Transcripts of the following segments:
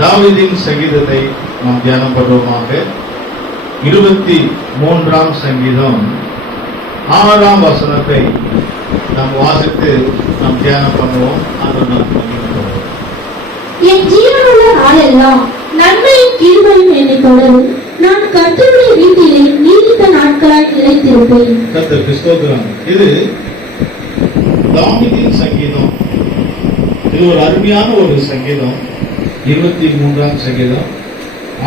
தாவீதின் சங்கீதத்தை நாம் தியானம் பண்ணுவோமாக. 23ஆம் சங்கீதம் 6ஆம் வசனத்தை நாம் வாசித்து நாம் தியானம் பண்ணுவோம். என் ஜீவனுள்ள நாளெல்லாம் நன்மையும் கிருபையும் என்னை தொடரும். நான் கர்த்தருடைய வீட்டிலே நீடித்த நாட்களாய் நிலைத்திருப்பேன். கர்த்தருக்கு ஸ்தோத்திரம். இது தாவீதின் சங்கீதம். இது ஒரு அருமையான ஒரு சங்கீதம். 23ஆம் சங்கீதம்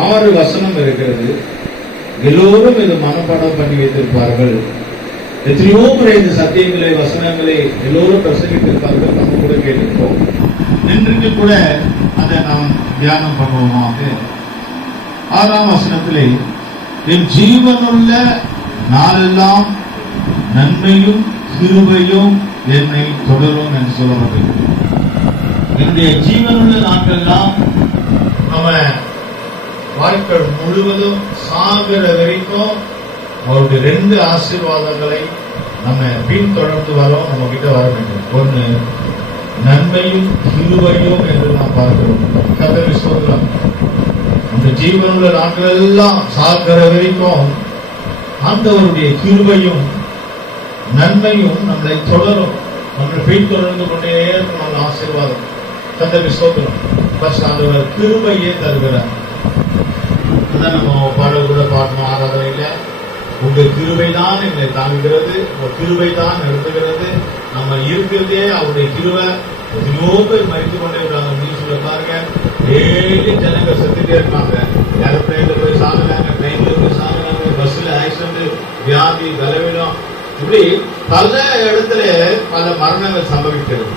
6 வசனம் இருக்கிறது. எல்லோரும் இது மனப்பாடம் பண்ணி வைத்திருப்பார்கள். எத்தனையோ முறை இந்த சத்தியங்களை வசனங்களை எல்லோரும் பிரசங்கித்திருப்பார்கள். நம்ம கூட கேட்டிருப்போம். இன்றைக்கு கூட அதை நாம் தியானம் பண்ணுவோமாக. 6ஆம் வசனத்திலே என் ஜீவனுள்ள நாளெல்லாம் நன்மையும் கிருபையும் என்னை தொடரும் என்று சொல்லப்பட்டிருக்கிறது. என்னுடைய ஜீவனுள்ள நாட்கள்லாம் நம்ம வாழ்க்கை முழுவதும் சாகிற வரைக்கும் அவருடைய 2 ஆசீர்வாதங்களை நம்ம பின்தொடர்ந்து வரோம். நம்ம கிட்ட வர வேண்டும். ஒன்று நன்மையும் கிருபையும் என்று நாம் பார்க்கிறோம். கர்த்தருக்கு ஸ்தோத்திரம். அந்த ஜீவனுள்ள நாட்கள் எல்லாம் சாகிற வரைக்கும் ஆண்டவருடைய கிருபையும் நன்மையும் நம்மளை தொடரும். நம்மளை பின்தொடர்ந்து கொண்டே இருக்கும். நல்ல ஆசீர்வாதம். கர்த்தருக்கு ஸ்தோத்திரம். ஃபர்ஸ்ட் ஆண்டவர் கிருபையை தருகிறார். அதான் நம்ம பாடல் கூட பாடணும் ஆராதனையில. உங்க கிருபை தான் எங்களை தாங்குகிறது, உங்க கிருபை தான் நிறுத்துகிறது. நம்ம இருக்கிறதே அவருடைய கிருபை. எத்தனையோ பேர் மறித்து கொண்டே விடுறாங்க. நியூஸ்ல பாருங்க, டெய்லி ஜனங்க செத்துட்டே இருக்காங்க. ஏரோப்ளைன்ல போய் சாகுறாங்க, ட்ரெயின்ல போய் சாகுறாங்க, பஸ்ல ஆக்சிடென்ட், வியாதி, பலவீனம், இப்படி பல இடத்துல பல மரணங்கள் சம்பவிக்கிறது.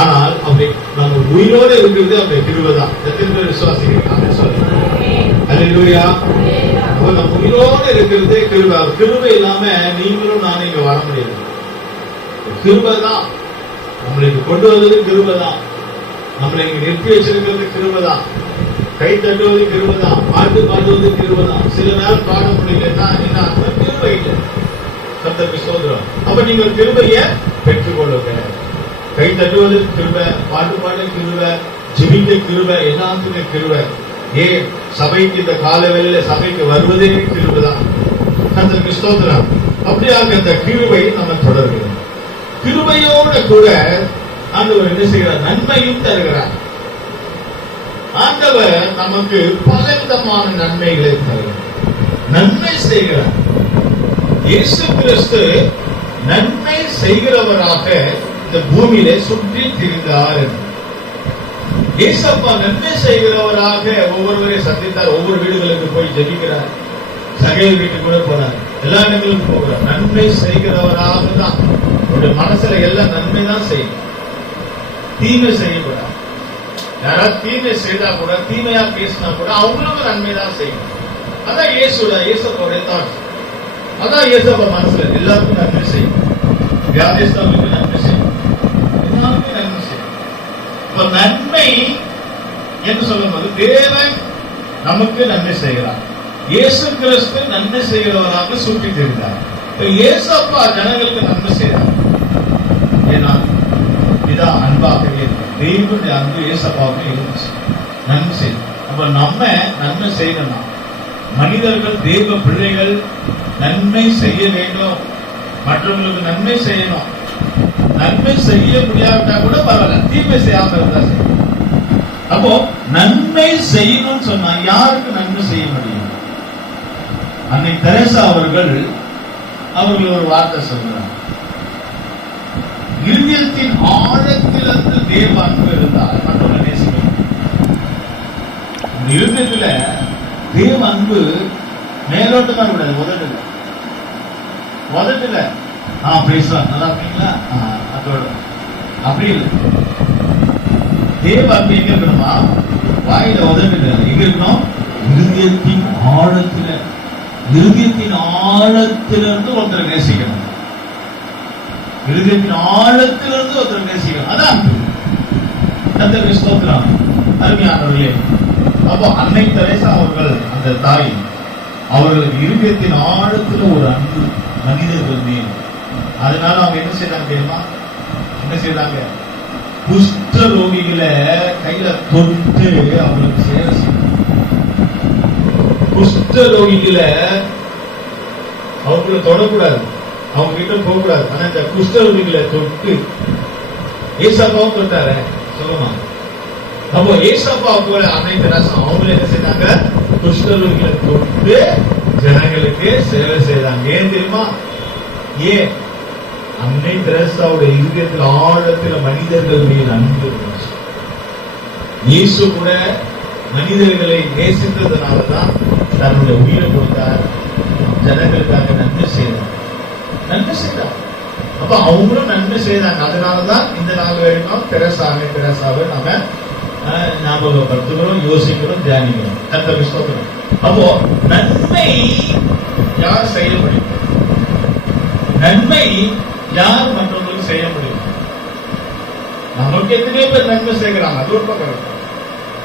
ஆனால் அப்படி நம்ம உயிரோடு இருக்கிறது அவருடைய கிருபை தான். எத்தனை பேர் விசுவாசிக்கிறீங்க? சொல்லுங்க. அல்லேலூயா. நம்ம உயிரோடு இருக்கிறதே கிருபை. கிருபை இல்லாம நீங்களும் நானும் இங்க வர முடியாது. கிருபை தான் நம்மளுக்கு கொண்டு வந்தது. கிருபை தான் நம்மளை இங்க நிறுத்தி வச்சிருக்கிறது. கிருபை தான். கை தட்டுவது கிருபை தான். பாட்டு பாடுவது கிருபை தான். சில நேரம் பாட முடியலன்னா என்ன கிருபை இல்லை. கர்த்தருக்கு ஸ்தோத்திரம். அப்ப நீங்க கிருபையை பெற்றுக்கொள்ளுங்க. கை தட்டுவது கிருபை, பாட்டு பாட கிருபை, ஜெபிக்க கிருபை, எல்லாத்துக்கும் கிருபை. ஏன் சபைக்கு இந்த கால வேளையில சபைக்கு வருவதே கிருபைதான். கர்த்தருக்கு ஸ்தோத்திரம். அப்படியாக இந்த கிருபை நம்ம தொடர்கிறோம். கிருபையோட கூட ஆண்டவர் என்ன செய்கிறார்? நன்மையும் தருகிறார். ஆண்டவர் நமக்கு பல விதமான நன்மைகளை தருகிறார். நன்மை செய்கிறார். இயேசு கிறிஸ்து நன்மை செய்கிறவராக இந்த பூமியிலே சுற்றி திரிந்தார். இயேசப்பா நன்மை செய்கிறவராக ஒவ்வொருவரையும் சந்தித்தார். ஒவ்வொரு வீடுகளுக்கு போய் ஜெபிக்கிறார். சகைய வீட்டுக்கு கூட போனார். எல்லா இடங்களுக்கும் போகிறார். நன்மை செய்கிறவராக தான். அவருடைய மனசுல எல்லாம் நன்மை தான் செய்யும். தீமை செய்யக்கூடாது. யாராவது தீமை செய்தா கூட, தீமையா பேசினா கூட அவங்களுக்கு நன்மை தான் செய்யும். அதான் இயேசுடைய தாட். அதான் இயேசப்பா மனசுல எல்லாருக்கும் நன்மை செய்யும். வியாதிஸ்தவர்களுக்கு நன்மை செய்யும். எல்லாருக்கும் நன்மை செய்யும். இப்ப நன்மை என்று சொல்லும்போது தேவன் நமக்கு நன்மை செய்கிறார். இயேசு கிறிஸ்து நன்மை செய்கிறவராக சுற்றி தெரிந்தார். இயேசப்பா ஜனங்களுக்கு நன்மை செய்கிறார். ஏன்னா இதான் அன்பாகவே தெய்வனுடைய அன்பு இயேசப்பாவுக்கு இருந்துச்சு. நன்மை செய்யும். அப்ப நம்ம நன்மை செய்யணும். மனிதர்கள் தெய்வ பிள்ளைகள் நன்மை செய்ய வேண்டும். மற்றவங்களுக்கு நன்மை செய்யணும். நன்மை செய்ய முடியாவிட்டா கூட பரவாயில்ல, தீமை செய்யாம இருந்தா சரி. அப்போ நன்மை செய்யணும்னு சொன்னா யாருக்கு நன்மை செய்ய முடியும்? அன்னை தெரேசா அவர்கள் ஒரு வார்த்தை சொல்றாங்க. இருதயத்தின் ஆழத்திலிருந்து தேவ அன்பு இருந்தால் மற்றவர்கள் நேசிக்கணும். இருதயத்துல தேவ அன்பு மேலோட்டமா கூடாது. உதட்டுல பேசுறாங்க, நல்லா இருக்கீங்களா, அதோட அப்படி இல்லை. தேவ அன்பு எங்க இருக்கணுமா? வாயில உதட்டுல எங்க இருக்கணும்? இருதயத்தின் ஆழத்திலிருந்து ஒருத்தரை நேசிக்கணும். இருதயத்தின் ஆழத்திலிருந்து ஒருத்தரை நேசிக்கணும். அதான் அன்பு. கர்த்தருக்கு ஸ்தோத்திரம். அருமையானவர்களே, அப்போ அன்னை தெரேசா அவர்கள், அந்த தாய், அவர்களுக்கு இருதயத்தின் ஆழத்துல ஒரு அன்பு மனிதர்கள் மேல். அதனால அவங்க என்ன செய்தாங்க தெரியுமா? என்ன செய்தாங்க? குஷ்ட ரோகிகளை கையில தொட்டு அவங்களுக்கு சேவை செய்யணும். குஷ்ட ரோகிகளை அவங்கள தொடக்கூடாது, அவங்க கிட்ட போக கூடாது. ஆனா இந்த குஷ்ட ரோகிகளை தொட்டு ஏசப்பாவும் தொட்டாரு சொல்லுமா. அப்போ ஏசப்பா போல அன்னை தெரசா அவங்களும் என்ன செய்தாங்க? குஷ்ட ரோகிகளை தொட்டு ஜனங்களுக்கு சேவை செய்தாங்க. ஏன் தெரியுமா? ஏன்? அன்னை தெரசாவுடைய இதயத்தில் ஆழத்தில் மனிதர்கள் மீது அன்பு இருந்துச்சு. இயேசு கூட மனிதர்களை நேசித்ததுனாலதான் தன்னுடைய உயிரை கொடுத்தார், ஜனங்களுக்காக நன்மை செய்தார். நன்மை செய்தார். அப்ப அவங்களும் நன்மை செய்தாங்க. அதனாலதான் இந்த நாள் வரைக்கும் அன்னை தெரசாவை நாம ஞாபகப்படுத்துகிறோம், யோசிக்கிறோம், தியானிக்கிறோம். கர்த்தருக்கு ஸ்தோத்திரம். அப்போ நன்மை யார் செய்ய முடியும்? நன்மை யார் மற்றவங்களுக்கு செய்ய முடியும்? நமக்கு எத்தனையோ பேர் நன்மை செய்கிறாங்க, அது ஒரு பக்கம்.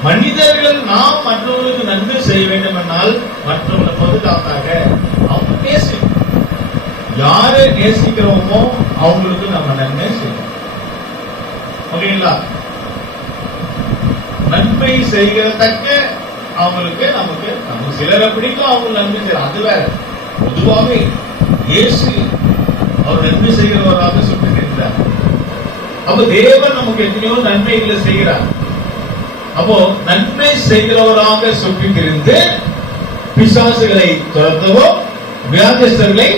மனிதர்கள் நாம் மற்றவர்களுக்கு நன்மை செய்ய வேண்டும் என்றால் மற்றவர்களை பாதுகாப்பாக அவங்க நேசிக்கணும். யாரை நேசிக்கிறோமோ அவங்களுக்கு நம்ம நன்மை செய்யணும். ஓகேங்களா? நன்மை செய்கிறதக்க அவங்களுக்கு நமக்கு சிலரை பிடிக்கும், அவங்க நன்மை செய்யலாம், அது வேற. பொதுவாகவே இயேசு அவர் நன்மை செய்கிறவராக சுட்டுகிறார். அப்ப தேவன் நமக்கு எத்தனையோ நன்மைகளை செய்கிறார். அப்போ நன்மை செய்கிறவராக சுட்டுகிறது பிசாசுகளை துரத்தவோ வியாதிஸ்தர்களை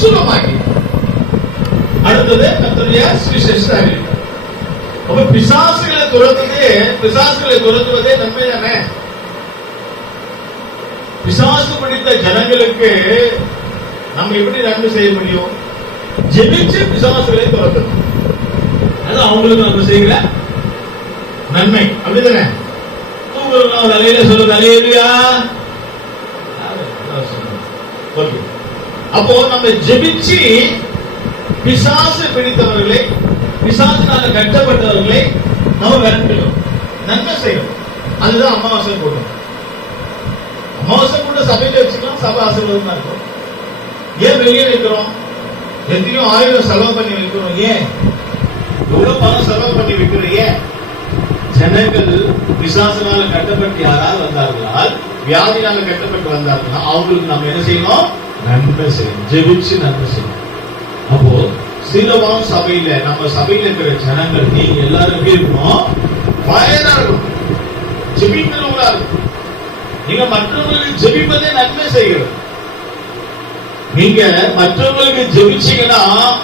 சுகமாக்கி. அடுத்தது கர்த்தருடைய சுவிசேஷ அறிவிப்பு. அப்ப பிசாசுகளை துரத்துவதே நன்மை தானே. பிசாசு பிடித்த ஜனங்களுக்கு நம்ம எப்படி நன்மை செய்ய முடியும்? ஜெபிச்சு பிசாசுகளை துரத்தணும். அது அவங்களுக்கு நம்ம செய்கிற நன்மை. அப்படிதானே? தலையில சொல்ல தலையிலையா? அப்போ நம்ம ஜெபிச்சு பிசாசு பிடித்தவர்களை, பிசாசினால கட்டப்பட்டவர்களை நம்ம விரட்டணும், நன்மை செய்யணும். அதுதான் அமாவாசை கூட்டம். அமாவாசை கூட்டம் சபையில வச்சுக்கலாம், சபை ஆசீர்வாதமா இருக்கும். ஏன் வெளியே வைக்கிறோம்? எத்தனையோ ஆயிரம் செலவு பண்ணி வைக்கிறோம். ஏன் எவ்வளவு பணம் செலவு பண்ணி வைக்கிறோம்? ஏன்? ஜனங்கள் பிசாசினால கட்டப்பட்டு யாராவது வந்தார்களால், வியாதினால கட்டப்பட்டு வந்தார்களா, அவங்களுக்கு நம்ம என்ன செய்யணும்? நன்மை செய்யணும், ஜெபிச்சு நன்மை செய்யணும். அப்போ சீலவான் சபையில, நம்ம சபையில இருக்கிற ஜனங்கள் நீங்க எல்லாரும் எப்படி இருக்கணும்? பயனா இருக்கும், ஜெபிக்கிறவங்களா இருக்கும். நீங்க மற்றவங்களுக்கு ஜெபிப்பதே நன்மை செய்கிறது. நீங்க மற்றவங்களுக்கு ஜெபிச்சீங்கன்னா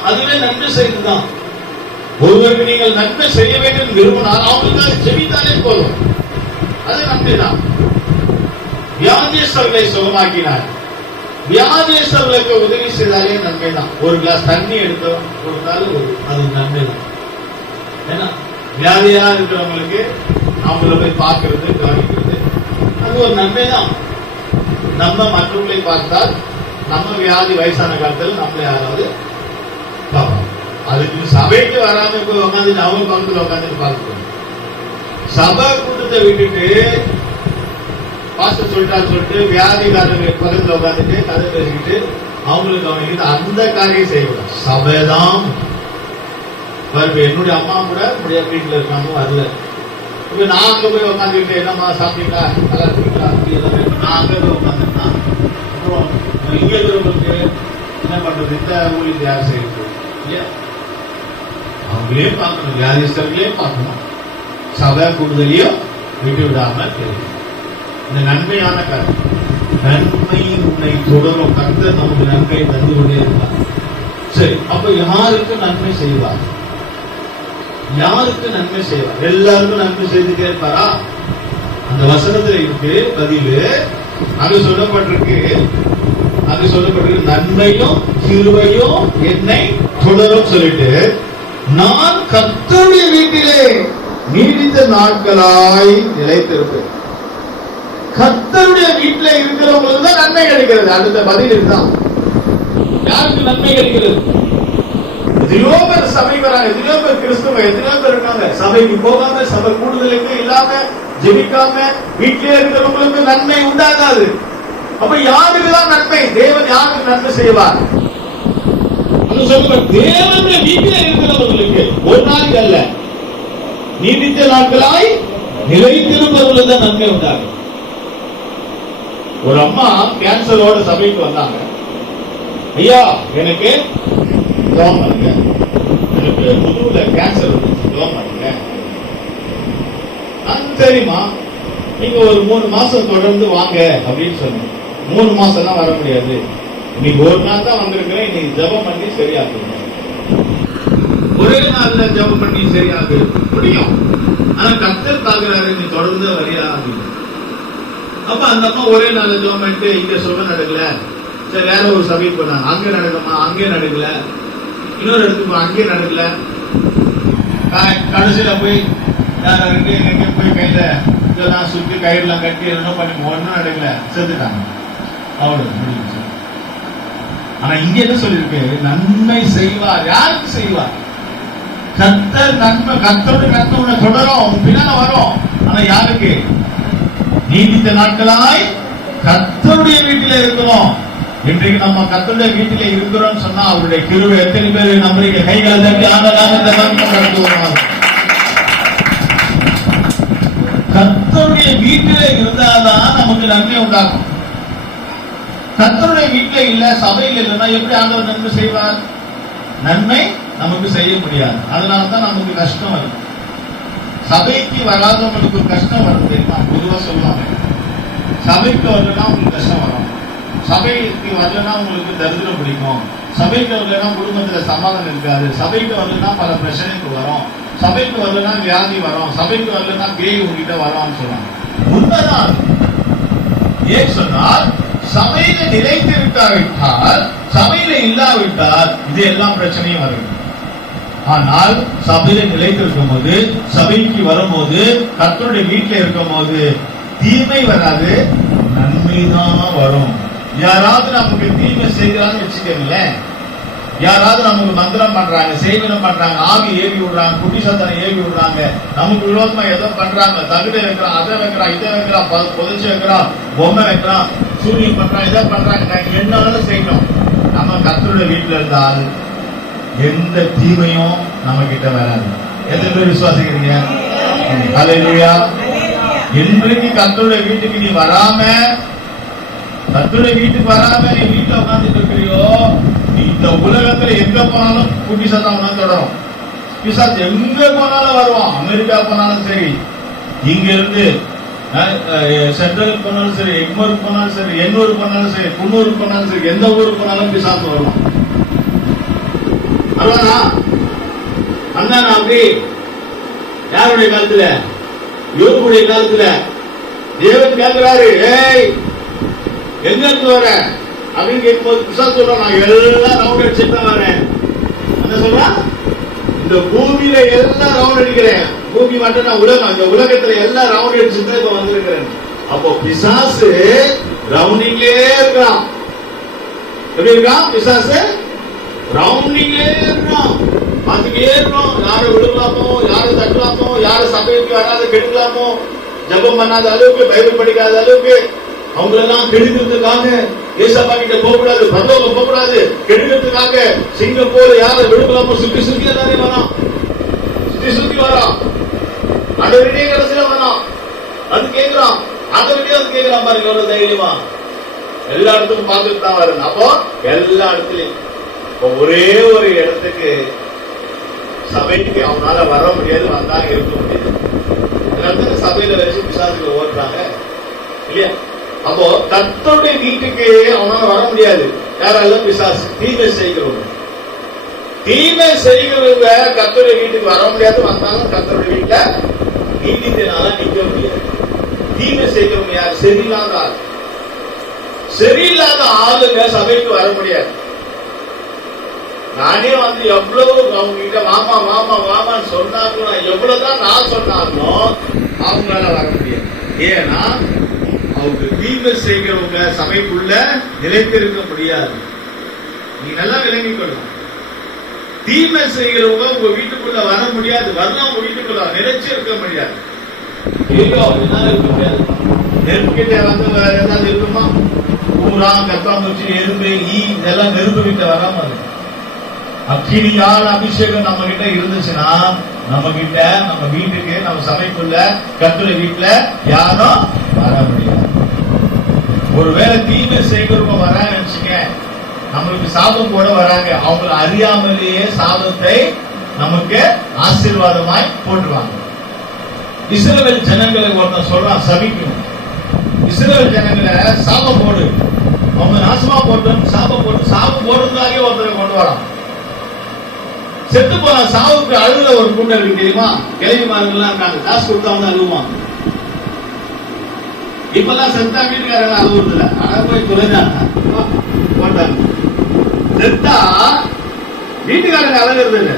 அதுவே நன்மை செய்யறதுதான். ஒருவருக்கு நீங்கள் நன்மை செய்ய வேண்டும் விரும்பினால் அவங்களுக்காக ஜெபித்தாலே போதும், அது நன்மைதான். வியாதியஸ்தர்களை சுகமாக்கினார். வியாதியஸ்தர்களுக்கு உதவி செய்தாலே நன்மைதான். ஒரு கிளாஸ் தண்ணி எடுத்து கொடுத்தாலும் அது நன்மைதான். ஏன்னா வியாதியா இருக்கிறவங்களுக்கு அவங்கள போய் பார்க்கறது, கவனிக்கிறது, அது ஒரு நன்மைதான். நம்ம மற்றவர்களை பார்த்தால் நம்ம வியாதி வயசான காலத்தில் நம்மள யாராவது பார்ப்போம். அதுக்கு சபைக்கு வராம போய் உட்காந்து அவங்க பக்கத்துல உட்காந்து பார்க்கணும். சபை கூட்டத்தை விட்டுட்டு பாஸ்டர் சொல்லிட்டு வியாதிகாரங்க பக்கத்துல உட்காந்துட்டு கதை பேசிக்கிட்டு அவங்களுக்கு கவனிக்கிட்டு அந்த காரியம் செய்யக்கூடாது. சபைதான். என்னுடைய அம்மா கூட முடிய வீட்டுல இருக்காங்க, வரல. இப்ப நான் அங்க போய் உட்காந்துக்கிட்டு என்னம்மா சாப்பிட்டீங்களா, நல்லா இருக்கீங்களா, நான் அங்க போய் உட்காந்துட்டா இங்க இருக்கிறவங்களுக்கு என்ன பண்றது? இந்த ஊழியத்தை யார் செய்யறது இல்லையா? அவங்களே பார்க்கணும், வியாதிஸ்தர்களே பார்க்கணும், சபை கூடுதலையும் விட்டு விடாம தெரியும். இந்த நன்மையான காரணம், நன்மை உன்னை தொடரும். கர்த்தர் நமக்கு நன்மை தந்து கொண்டே இருப்பார். சரி, அப்ப யாருக்கு நன்மை செய்வார்? யாருக்கு நன்மை செய்வார்? எல்லாருக்கும் நன்மை செய்துட்டே இருப்பாரா? அந்த வசனத்துல இருக்கு பதில். அங்க சொல்லப்பட்டிருக்கு நன்மையும் கிருபையும் என்னை தொடரும் சொல்லிட்டு, நான் கர்த்தருடைய வீட்டிலே நீடித்த நாட்களாய் நிலைத்திருப்பேன். கர்த்தருடைய வீட்டில் இருக்கிறவங்களுக்கு தான் நன்மை கிடைக்கிறது. அடுத்த பதில் இதுதான். யாருக்கு நன்மை கிடைக்கிறது? எத்தனையோ பேர் சபைக்கு வராங்க, எத்தனையோ பேர் கிறிஸ்துவ, எத்தனையோ பேர் இருக்காங்க, சபைக்கு போகாம, சபை கூடுதலுக்கு இல்லாம, ஜெபிக்காம வீட்டிலே இருக்கிறவங்களுக்கு நன்மை உண்டாகாது. அப்ப யாருக்குதான் நன்மை? தேவன் யாருக்கு நன்மை செய்வார்? தேவனுடைய வீட்டிலே இருக்கிறவர்களுக்கு ஒரு நாளைக்கு அல்ல, நீடித்த நாட்களாய் நிலைத்திருப்பதுல தான் நன்மை உண்டாகும். ஒரு அம்மா கேன்சரோட சபைக்கு வந்தாங்க. ஐயா, எனக்கு ஜெபம் பண்ணுங்க, எனக்கு முதுகுல கேன்சர் ஜெபம் பண்ணுங்க. சரிம்மா, நீங்க ஒரு 3 மாசம் தொடர்ந்து வாங்க அப்படின்னு சொன்னீங்க. 3 மாசம் தான் வர முடியாது, இன்னைக்கு ஒரு நாள் தான் வந்திருக்கிறேன், இன்னைக்கு ஜெபம் பண்ணி சரியாகுங்க. ஒரே நாள்ல ஜெபம் பண்ணி சரியாக முடியும், ஆனா கர்த்தர் பார்க்கிறாரு நீ தொடர்ந்து வரியா அப்படின்னு. அப்ப அந்த அம்மா ஒரே நாள்ல ஜெபம் பண்ணிட்டு இங்க சொல்ல நடக்கல, சரி வேற ஒரு சபைக்கு போனாங்க, அங்க நடக்குமா, அங்கே நடக்கல, இன்னொரு இடத்துக்கு அங்கே நடக்கல. கடைசியில போய் எங்க போய் கையில இதெல்லாம் சுத்தி கயிறுலாம் கட்டி எல்லாம் பண்ணி ஒன்னும் நடக்கல, செத்துட்டாங்க. அவ்வளவு முடிஞ்சு. ஆனா இங்க என்ன சொல்லிருக்கு, நன்மை செய்வார். யாருக்கு செய்வார்? கர்த்தர் நன்மை, கர்த்தருடைய நன்மை உன்னை தொடரும், பின்னால வரும். ஆனா யாருக்கு? நீடித்த நாட்களாய் கர்த்தருடைய வீட்டில இருக்கிறோம். இன்றைக்கு நம்ம கர்த்தருடைய வீட்டில இருக்கிறோம் சொன்னா அவருடைய கிருபை எத்தனை பேர் நம்புறீங்க? கைகளை தட்டி ஆனந்த கர்த்தருடைய வீட்டில இருந்தாதான் நமக்கு நன்மை உண்டாகும். கர்த்தருடைய வீட்டில இல்ல, சபையில் இல்லைன்னா எப்படி ஆண்டவர் நன்மை செய்வார்? நன்மை நமக்கு செய்ய முடியாது. அதனாலதான் நமக்கு கஷ்டம் வரும். சபைக்கு வராதவங்களுக்கு ஒரு கஷ்டம் வருது. நான் பொதுவா சொல்லுவாங்க, சபைக்கு வரலன்னா உங்களுக்கு கஷ்டம் வரும், சபைக்கு வரலன்னா உங்களுக்கு தரித்திரம் பிடிக்கும், சபைக்கு வரலன்னா குடும்பத்துல சமாதானம் இருக்காது, சபைக்கு வரலன்னா பல பிரச்சனைக்கு வரும், சபைக்கு வரலன்னா வியாதி வரும், சபைக்கு வரலன்னா பேய் உங்ககிட்ட வரும் சொல்றாங்க. உண்மைதான். ஏன் சொன்னால் சபையில நிலைத்திருக்காவிட்டால், சபையில இல்லாவிட்டால் இது எல்லாம் பிரச்சனையும் வரும். ஆனால் சபையில நிலைத்திருக்கும் போது, சபைக்கு வரும்போது, கர்த்தருடைய வீட்டில் இருக்கும் போது தீமை வராது, நன்மைதான் வரும். யாராவது நமக்கு தீமை செய்கிறான்னு வச்சுக்கோங்களேன், யாராவது நமக்கு மந்திரம் பண்றாங்க, செய்வனம் பண்றாங்க, ஆவி ஏவி விடுறாங்க, குட்டி சத்தனை ஏவி விடுறாங்க, நமக்கு விரோதமா ஏதோ பண்றாங்க, தகுதி வைக்கிறான், அதை வைக்கிறான், இதை வைக்கிறான், புதைச்சு வைக்கிறான், பொம்மை வைக்கிறான், சூரியன் பண்றான், இதை பண்றாங்க, என்னாலும் செய்யணும். நம்ம கர்த்தருடைய வீட்டில் இருந்தால் எந்த தீமையும் நம்ம கிட்ட வராது. எத்தனை பேர் விசுவாசிக்கிறீங்க? ஹல்லேலூயா. இன்றைக்கு கர்த்தருடைய வீட்டுக்கு நீ வராம, கர்த்தருடைய வீட்டுக்கு வராம நீ வீட்டுல உட்கார்ந்துட்டு இருக்கிறியோ, இந்த உலகத்துல எங்க போனாலும் குட்டி சத்தம் உனக்கு தொடரும். பிசாசு எங்க போனாலும் வருவான். அமெரிக்கா போனாலும் சரி, இங்க இருந்து சென்ட்ரல் போனாலும் சரி, எக்மோருக்கு போனாலும் சரி, எண்ணூர் போனாலும் சரி, குன்னூருக்கு போனாலும் சரி, எந்த ஊருக்கு போனாலும் பிசாசு வருவான். அவ்வளவுனா அண்ணா அப்படி யாருடைய காலத்துல? யோபுடைய காலத்துல தேவன் கேட்கிறாரு, ஏய் எங்க இருந்து வர அப்படின்னு கேட்கும்போது பிசாசு சொல்றான், நான் எல்லாம் ரவுண்ட் அடிச்சுட்டு தான் வரேன். என்ன சொல்றான்? இந்த பூமியில எல்லாம் ரவுண்ட் அடிக்கிறேன், பூமி மட்டும் நான் உலகம், இந்த உலகத்துல எல்லாம் ரவுண்ட் அடிச்சுட்டு தான் இப்ப வந்திருக்கிறேன். அப்போ பிசாசு ரவுண்டிங்லே இருக்கான். எப்படி இருக்கான் பிசாசு? ரவுண்டிங்லே இருக்கான், பார்த்துட்டே இருக்கோம். யாரை விழுகலாமோ, யாரை தட்டலாமோ, யாரை சபைக்கு வராத கெடுக்கலாமோ, ஜபம் பண்ணாத அளவுக்கு, பைபிள் படிக்காத அளவுக்கு அவங்களெல்லாம் கெடுக்கிறதுக்காக, ஏசப்பா கிட்ட போகக்கூடாது, பரலோகம் போகக்கூடாது, கெடுக்கிறதுக்காக சிங்கம் போல யாரை விழுகலாமோ சுத்தி சுத்தி எல்லாரே வரான், சுத்தி சுத்தி வரான். அந்த விடிய கடைசியில வரான், அது கேட்கிறான், அந்த விடிய அது கேட்கிறான். பாருங்க எவ்வளவு தைரியமா எல்லா இடத்துக்கும் பார்த்துட்டு தான் வருது. அப்போ எல்லா இடத்துலயும் ஒரே ஒரு இடத்துக்கு சபைக்கு அவனால வர முடியாது, வந்தாங்க இருக்க முடியாது. அதனால சபையில வச்சு பிசாசுகளை ஓடுறாங்க இல்லையா? அப்போ கர்த்தருடைய வீட்டுக்கு அவனால வர முடியாது. யாராலும் பிசாசு தீமை செய்கிறவங்க, தீமை செய்கிறவங்க கர்த்தருடைய வீட்டுக்கு வர முடியாது. வந்தாலும் கர்த்தருடைய வீட்டுல நீதித்தினால நிக்க முடியாது. தீமை செய்கிறவங்க யார்? சரியில்லாத ஆள். சரியில்லாத ஆளுங்க சபைக்கு வர முடியாது. நானே வந்து எவ்வளவு அவங்க கிட்ட வாமா வாமா வாமான்னு சொன்னாலும், எவ்வளவுதான் நான் சொன்னாலும் அவங்களால வர முடியாது. ஏன்னா அவங்க தீமை செய்கிறவங்க சபைக்குள்ள நிலைத்திருக்க முடியாது. நீ நல்லா விளங்கிக் கொள்ளலாம். தீமை செய்கிறவங்க உங்க வீட்டுக்குள்ள வர முடியாது. வரலாம் உங்க வீட்டுக்குள்ள நிலைச்சு இருக்க முடியாது. இருக்க முடியாது. நெருப்பு கிட்ட வந்து வேற ஏதாவது இருக்குமா? பூரா கத்தாம்பூச்சி, எறும்பு, ஈ இதெல்லாம் நெருப்பு கிட்ட வராம இருக்கு. அக்கினியால் அபிஷேகம் நம்ம கிட்ட இருந்துச்சுன்னா நம்ம கிட்ட, நம்ம வீட்டுக்கு, நம்ம சபைக்குள்ள, கர்த்தருடைய வீட்டுல யாரும் வர முடியாது. ஒருவேளை தீமை செய்கிறவங்க வராங்க நினைச்சுங்க, நம்மளுக்கு சாபம் போட வராங்க, அவங்க அறியாமலேயே சாபத்தை நமக்கு ஆசீர்வாதமாய் போட்டுருவாங்க. இஸ்ரவேல் ஜனங்களை ஒருத்தன் சொல்றான், சபிக்கும். இஸ்ரவேல் ஜனங்களை சாபம் போடு, அவங்க நாசமா போட்டு சாபம் போட்டு, சாபம் போடுறதுக்காக ஒருத்தரை கொண்டு வரான். செத்து போன சாவுக்கு அழுத ஒரு கூட்டம் இருக்கு தெரியுமா? கிளைமார்கள்லாம் இருக்காங்க, காசு கொடுத்தா வந்து அழுவான். இப்பெல்லாம் செத்தா வீட்டுக்காரங்க அழுவுறது இல்ல, ஆனா போய் குறைஞ்சாங்க போட்டாங்க. செத்தா வீட்டுக்காரங்க அழகிறது இல்லை.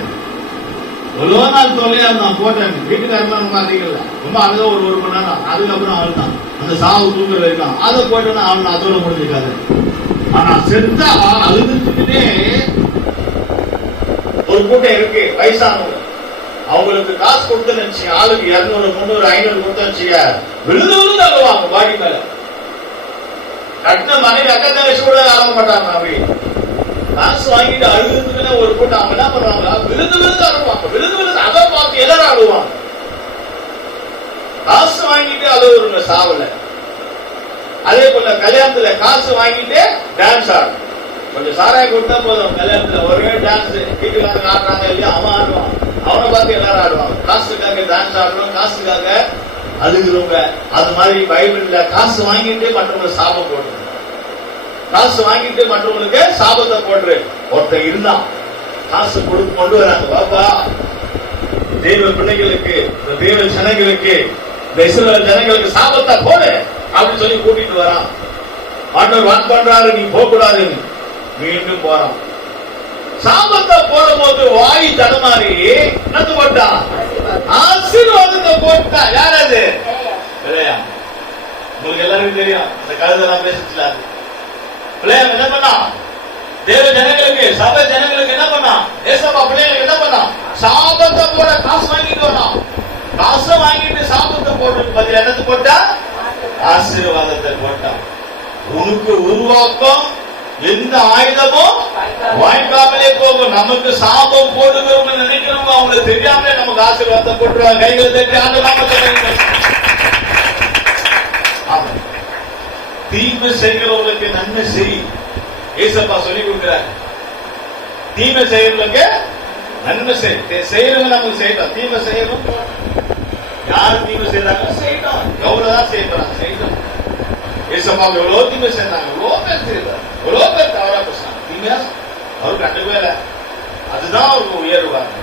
எவ்வளோ நாள் தொல்லையா இருந்தான், போட்டாங்க. வீட்டுக்காரங்க ரொம்ப அதிகம் ரொம்ப அழுத ஒரு மணி நேரம், அதுக்கப்புறம் அழுதான். அந்த சாவு தூங்குற வரைக்கும் அதை போட்டோன்னா அவன் அதோட முடிஞ்சிருக்காது. ஆனா செத்தா அழுதுகிட்டே ஒரு கூட்டம் இருக்கு, வயசானவங்க. அவங்களுக்கு காசு கொடுத்து நினைச்சு ஆளுக்கு 200, 300, 500 கொடுத்து நினைச்சு விழுந்து விழுந்து அழுவாங்க. பாடி மேல கட்டின மனைவி அக்கா தங்கச்சி கூட அழக மாட்டாங்க. அப்படி காசு வாங்கிட்டு அழுகுறதுக்குன்னு ஒரு கூட்டம் அவங்க என்ன பண்ணுவாங்க, விழுந்து விழுந்து அழுவாங்க. விழுந்து விழுந்து அதை பார்த்து எல்லாரும் அழுவாங்க. காசு வாங்கிட்டு அழுவுறங்க சாவல. அதே போல கல்யாணத்துல காசு வாங்கிட்டு டான்ஸ் ஆடும். கொஞ்சம் சாராயம் கொடுத்தா போதும், கல்யாணத்துல ஒரே டான்ஸ். வீட்டுக்காரங்க ஆடுறாங்க இல்லையா, அவன் ஆடுவான். அவனை பார்த்து எல்லாரும் ஆடுவாங்க. காசுக்காக டான்ஸ் ஆடணும், காசுக்காக அழுகிறவங்க. அது மாதிரி பைபிள்ல காசு வாங்கிட்டு மற்றவங்களுக்கு சாபம் போட்டு, காசு வாங்கிட்டு மற்றவங்களுக்கு சாபத்தை போட்டு ஒருத்தர் இருந்தான். காசு கொடுத்து கொண்டு வராங்க, பாப்பா தெய்வ பிள்ளைகளுக்கு, தெய்வ ஜனங்களுக்கு, இஸ்ரவேல் ஜனங்களுக்கு சாபத்தை போடு அப்படின்னு சொல்லி கூட்டிட்டு வரான். ஆண்டவர் வான் பண்றாரு, நீ போக கூடாது. மீண்டும் போறான். சாபத்தை போடும் போது வாய் தடுமாறி நத்து போட்டான், ஆசீர்வாதத்தை போட்டான். யார் அது? இல்லையா? உங்களுக்கு எல்லாருக்கும் தெரியும், அந்த கழுதெல்லாம் பேசிச்சுல. பிள்ளைங்க என்ன பண்ணா? தேவ ஜனங்களுக்கு, சபை ஜனங்களுக்கு என்ன பண்ணா? ஏசப்பா பிள்ளைங்களுக்கு என்ன பண்ணா? சாபத்தை போட காசு வாங்கிட்டு வரான். காசை வாங்கிட்டு சாபத்தை போட்டு பதில் என்னத்து போட்டா? ஆசீர்வாதத்தை போட்டான். உனக்கு உருவாக்கம் எந்த ஆயுதமும் வாய்க்காமலே போகும். நமக்கு சாபம் போடுகிறவங்க நினைக்கிறவங்க அவங்களுக்கு தெரியாமலே நமக்கு ஆசீர்வாதத்தை போட்டுருவாங்க. கைகள் தெரியாத தீமை செய்கிறவங்களுக்கு நன்மை செய். ஏசப்பா சொல்லி கொடுக்கிறார், தீமை செய்யறவங்களுக்கு நன்மை செய்யறவங்க நமக்கு செய்யணும். தீமை செய்யணும், யாரு தீமை செய்யறாங்க செய்யணும். எவ்வளவுதான் செய்யறாங்க செய்யணும். ஏசப்பாவுக்கு எவ்வளவு தீமை செய்யறாங்க, எவ்வளவு பேர் செய்யறாங்க, எவ்வளவு பேர் தவறா பேசுறாங்க. தீமையா அவருக்கு கண்டுக்கவே இல்லை. அதுதான் அவருக்கு உயர்வாங்க.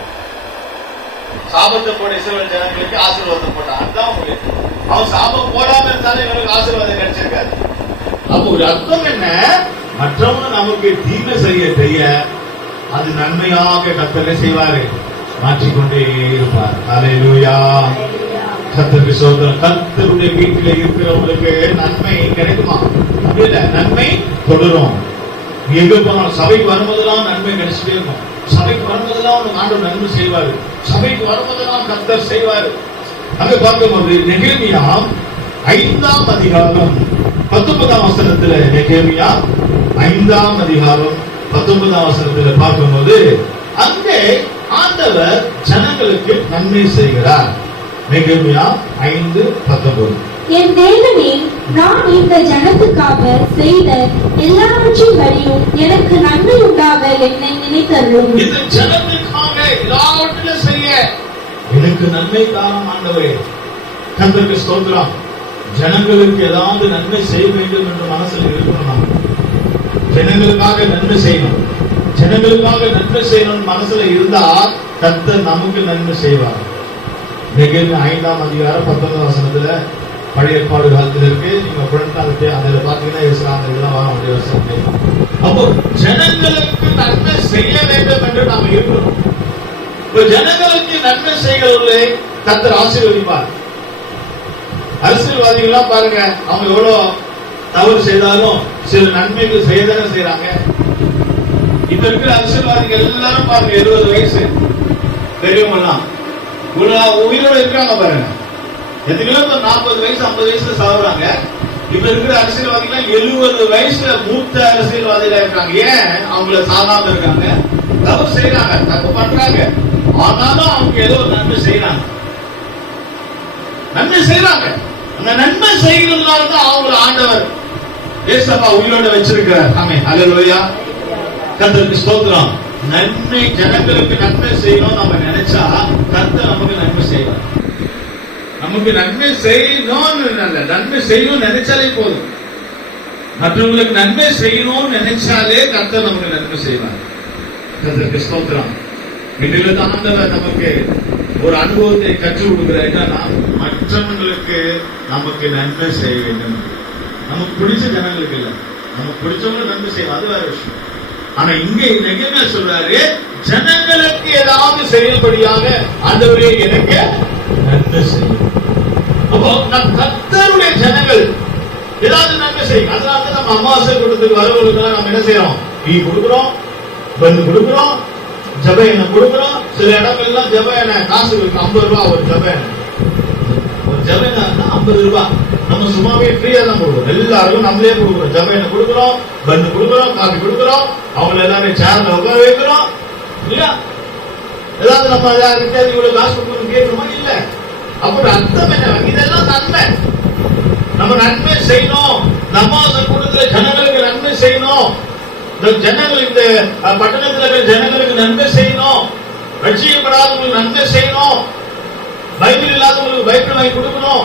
சாபத்தை போட இஸ்ரவேல் ஜனங்களுக்கு ஆசீர்வாதம் போட்டான், அதுதான் உயர்வு. அவன் சாபம் போடாம இருந்தாலும் இவனுக்கு ஆசீர்வாதம் கிடைச்சிருக்காது. அப்போ ஒரு அர்த்தம் என்ன? மற்றவங்க நமக்கு தீமை செய்ய அது நன்மையாக கர்த்தர் செய்வாரு, மாற்றிக்கொண்டே இருப்பார். அல்லேலூயா. கர்த்தருக்கு ஸ்தோத்திரம். கர்த்தருடைய வீட்டில் இருக்கிறவங்களுக்கு நன்மை கிடைக்குமா? அப்படி இல்ல, நன்மை தொடரும். எங்க போனாலும் சபைக்கு வரும்போதெல்லாம் நன்மை கிடைச்சிட்டே இருக்கும். சபைக்கு வரும்போதெல்லாம் உனக்கு ஆண்டவர் நன்மை செய்வாரு. சபைக்கு வரும்போதெல்லாம் கர்த்தர் செய்வாரு. அங்க பார்க்கும்போது நெகேமியா 5ஆம் அதிகாரம் 19ஆம் வசனத்துல, நெகேமியா 5ஆம் அதிகாரம் 19ஆம் வசனத்துல பார்க்கும்போது அங்கே ஆண்டவர் ஜனங்களுக்கு நன்மை செய்கிறார். நெகேமியா 5:19. என் தேவனே, நான் இந்த ஜனத்துக்காக செய்த எல்லாவற்றின்படியும் எனக்கு நன்மை உண்டாக என்னை நினைத்தருளும். இந்த ஜனத்துக்காக எல்லாவற்றிலும் செய்ய எனக்கு நன்மை தாரும் ஆண்டவரே. கர்த்தருக்கு ஸ்தோத்திரம். ஜனங்களுக்கு ஏதாவது நன்மை செய்ய வேண்டும் என்ற மனசில் இருக்கணும். ஜனங்களுக்காக நன்மை செய்யணும், ஜனங்களுக்காக நன்மை செய்யணும் மனசுல இருந்தா கர்த்தர் நமக்கு நன்மை செய்வார். நெகேமியா 5ஆம் அதிகாரம் 19ஆம் வசனத்துல பழைய ஏற்பாடு காலத்தில் இருக்கு. நீங்க அதுல பாத்தீங்கன்னா இதெல்லாம் வர வேண்டிய வசனம். அப்போ ஜனங்களுக்கு நன்மை செய்ய வேண்டும் என்று நாம இருக்கணும். ஜனங்களுக்கு நன்மை செய்கிறவர்களை கர்த்தர் ஆசீர்வதிப்பார். அரசியல்வாதிகள் பாருங்க, அவங்க எவ்வளவு தவறு செய்தாலும் சில நன்மைகள் செய்யதானே செய்யறாங்க. இப்ப இருக்கிற அரசியல்வாதிகள் எல்லாரும் பாருங்க 70 வயசு பெரியவங்கலாம் உயிரோட இருக்காங்க பாருங்க. எத்தனையோ 40 வயசு 50 வயசுல சாகுறாங்க. இப்ப இருக்கிற அரசியல்வாதிகள் 70 வயசுல மூத்த அரசியல்வாதிகளா இருக்காங்க. ஏன் அவங்கள சாதாரண இருக்காங்க, தவறு செய்யறாங்க, தப்பு பண்றாங்க. ஆனாலும் அவங்க ஏதோ ஒரு நன்மை செய்யறாங்க. அந்த நன்மை செய்கிறதுனால தான் அவங்க ஆண்டவர் ஏசப்பா உயிரோட வச்சிருக்கிறார். ஆமென், ஹல்லேலூயா. கர்த்தருக்கு ஸ்தோத்திரம். நன்மை, ஜனங்களுக்கு நன்மை செய்யணும் நம்ம நினைச்சா கர்த்தர் நமக்கு நன்மை செய்வார். நமக்கு நன்மை செய்யணும்னு நன்மை செய்யணும்னு நினைச்சாலே போதும். மற்றவங்களுக்கு நன்மை செய்யணும்னு நினைச்சாலே கர்த்தர் நமக்கு நன்மை செய்வார். கர்த்தருக்கு ஸ்தோத்திரம். இன்றிலிருந்து ஆண்டவர் நமக்கு ஒரு அனுபவத்தை கற்றுக் கொடுக்கிறார். மற்றவங்களுக்கு நமக்கு நன்மை செய்ய வேண்டும். நமக்கு பிடிச்ச ஜனங்களுக்கு இல்ல, நமக்கு பிடிச்சவங்களுக்கு நன்மை செய்வோம், அது வேற விஷயம். ஆனா இங்க நெகேமியா சொல்றாரு, ஜனங்களுக்கு ஏதாவது செய்யும்படியாக ஆண்டவரே எனக்கு நன்மை செய்யும். அப்போ நம் கர்த்தருடைய ஜனங்கள் ஏதாவது நன்மை செய்யும். அதனால நம்ம அமாவாசை கூட்டத்துக்கு வரவர்களுக்கு நம்ம என்ன செய்யறோம்? டீ கொடுக்கிறோம், பந்து கொடுக்கிறோம், ஜப எண்ணெய் கொடுக்கிறோம். சில இடங்கள்லாம் ஜப எண்ணெய் காசு 50 ரூபாய் ஒரு ஜப எண்ணெய். ஒரு ஜப எண்ணெய்னா 50 ரூபாய். நம்ம சும்மாவே ஃப்ரீயா தான் கொடுக்குறோம். எல்லாருக்கும் நம்மளே கொடுக்குறோம். ஜப எண்ணெய் கொடுக்குறோம், பந்து கொடுக்குறோம், காபி கொடுக்குறோம். அவங்க எல்லாமே சேர்ல உட்கார வைக்கிறோம். இல்லையா? ஏதாவது நம்ம இவ்வளவு காசு கொடுக்கணும் கேட்கணுமா? இல்ல. அப்படி அர்த்தம் என்ன? இதெல்லாம் நன்மை. நம்ம நன்மை செய்யணும். நம்ம கூட்டத்துல ஜனங்களுக்கு நன்மை செய்யணும். ஜனங்களுக்கு, இந்த பட்டணத்தில் இருக்கிற ஜனங்களுக்கு நன்மை செய்யணும். ரட்சிக்கப்படாதவங்களுக்கு நன்மை செய்யணும். பைபிள் இல்லாதவங்களுக்கு பைபிள் வாங்கி கொடுக்கணும்.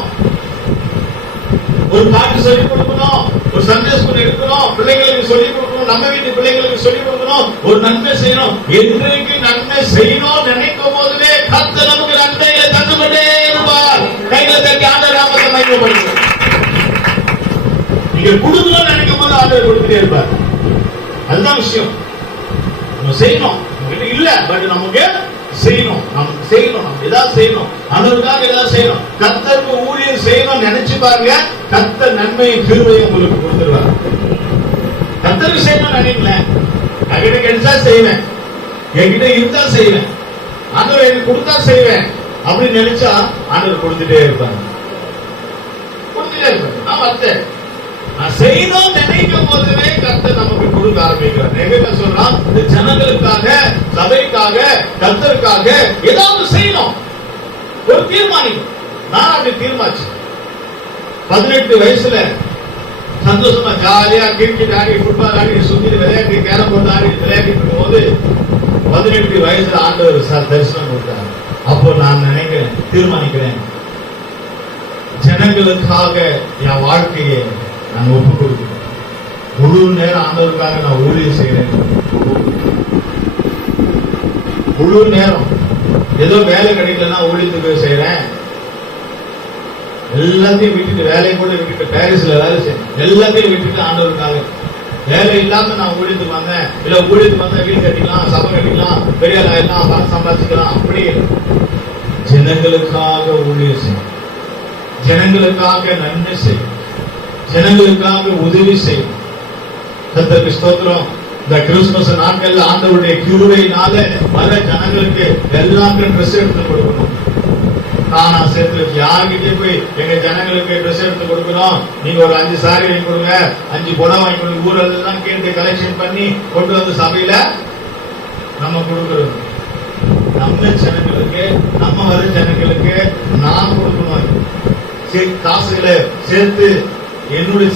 ஒரு பாட்டு சொல்லிக் கொடுக்கணும். ஒரு சண்டே ஸ்கூல் எடுக்கணும். பிள்ளைங்களுக்கு சொல்லிக் கொடுக்கணும். நம்ம வீட்டு பிள்ளைங்களுக்கு சொல்லிக் கொடுக்கணும். ஒரு நன்மை செய்யணும். என்றைக்கு நன்மை செய்யணும் நினைக்கும் போதுவே கர்த்தர் நமக்கு நன்மைகளை தந்துகொண்டே இருப்பார். கைகளை தட்டி ஆண்டவர் நாமத்தை மகிமைப்படுத்தும். நீங்க கொடுக்கணும்னு நினைக்கும் போது ஆண்டவர் கொடுத்துட்டே இருப்பார். அதுதான் விஷயம். நம்ம செய்யணும். இல்ல, பட் நமக்கு செய்யணும். நம்ம செய்யணும். நம்ம ஏதாவது செய்யணும். ஆண்டவருக்காக ஏதாவது செய்யணும். கர்த்தருக்கு ஊழியம் செய்யணும் நினைச்சு பாருங்க. கர்த்தர் நன்மையும் கிருபையும் உங்களுக்கு கொடுத்துருவார். கர்த்தருக்கு செய்யணும் நினைக்கல. என்கிட்ட கிடைச்சா செய்வேன், என்கிட்ட இருந்தா செய்வேன், ஆண்டவர் எனக்கு கொடுத்தா செய்வேன் அப்படின்னு நினைச்சா ஆண்டவர் கொடுத்துட்டே இருப்பாங்க. கொடுத்துட்டே இருப்பாங்க. நான் வந்தேன், நான் செய்யணும் நினைக்கும் போதுவே கர்த்தர் நமக்கு கொடுக்க ஆரம்பிக்கிறார். நெகேமியா சொல்றான், இந்த ஜனங்களுக்காக, சபைக்காக, கர்த்தருக்காக ஏதாவது செய்யணும். ஒரு தீர்மானிக்கும். நான் அப்படி தீர்மானிச்சேன். 18 வயசுல சந்தோஷமா ஜாலியா கிரிக்கெட் ஆடி, ஃபுட்பால் ஆடி, சுத்தி விளையாடி, கேரம் போர்டு ஆடி விளையாடிட்டு இருக்கும் போது 18 வயசுல ஆண்டவர் தரிசனம் கொடுத்தார். அப்போ நான் நினைக்கிறேன், தீர்மானிக்கிறேன், ஜனங்களுக்காக என் வாழ்க்கையை நான் ஒப்பு கொடுக்கிறேன். முழு நேரம் ஆண்டவருக்காக நான் ஊழியம் செய்கிறேன். முழு நேரம் ஏதோ வேலை கிடைக்கலன்னா ஊழியத்துக்கு போய் செய்யறேன். எல்லாத்தையும் விட்டுட்டு, வேலையை கூட விட்டுட்டு, பாரிஸ்ல வேலை செய்யறேன். எல்லாத்தையும் விட்டுட்டு ஆண்டவருக்காக. வேலை இல்லாம நான் ஊழியத்துக்கு வந்தேன். இல்ல ஊழியத்துக்கு வந்தா வீடு கட்டிக்கலாம், சபை கட்டிக்கலாம், பெரிய எல்லாம் பணம் சம்பாதிச்சுக்கலாம். அப்படி ஜனங்களுக்காக ஊழியம் செய்யும், ஜனங்களுக்காக நன்மை செய்யும், ஜனங்களுக்காக உதவி செய்யும். கர்த்தருக்கு ஸ்தோத்திரம். இந்த கிறிஸ்துமஸ் நாட்கள்ல ஆண்டவருடைய கிருபையினால பல ஜனங்களுக்கு எல்லாருக்கும் ட்ரெஸ் எடுத்து கொடுக்கணும். நானா சேர்த்து யார்கிட்டே போய் எங்க ஜனங்களுக்கு ட்ரெஸ் எடுத்து கொடுக்கணும், நீங்க ஒரு 5 சாரி வாங்கி கொடுங்க, 5 புடவை வாங்கி கொடுங்க, ஊரெல்லாம் கேட்டு கலெக்ஷன் பண்ணி கொண்டு வந்து சபையில நம்ம கொடுக்கறது. நம்ம ஜனங்களுக்கு, நம்ம வர ஜனங்களுக்கு நான் கொடுக்கணும். காசுகளை சேர்த்து என்னுடைய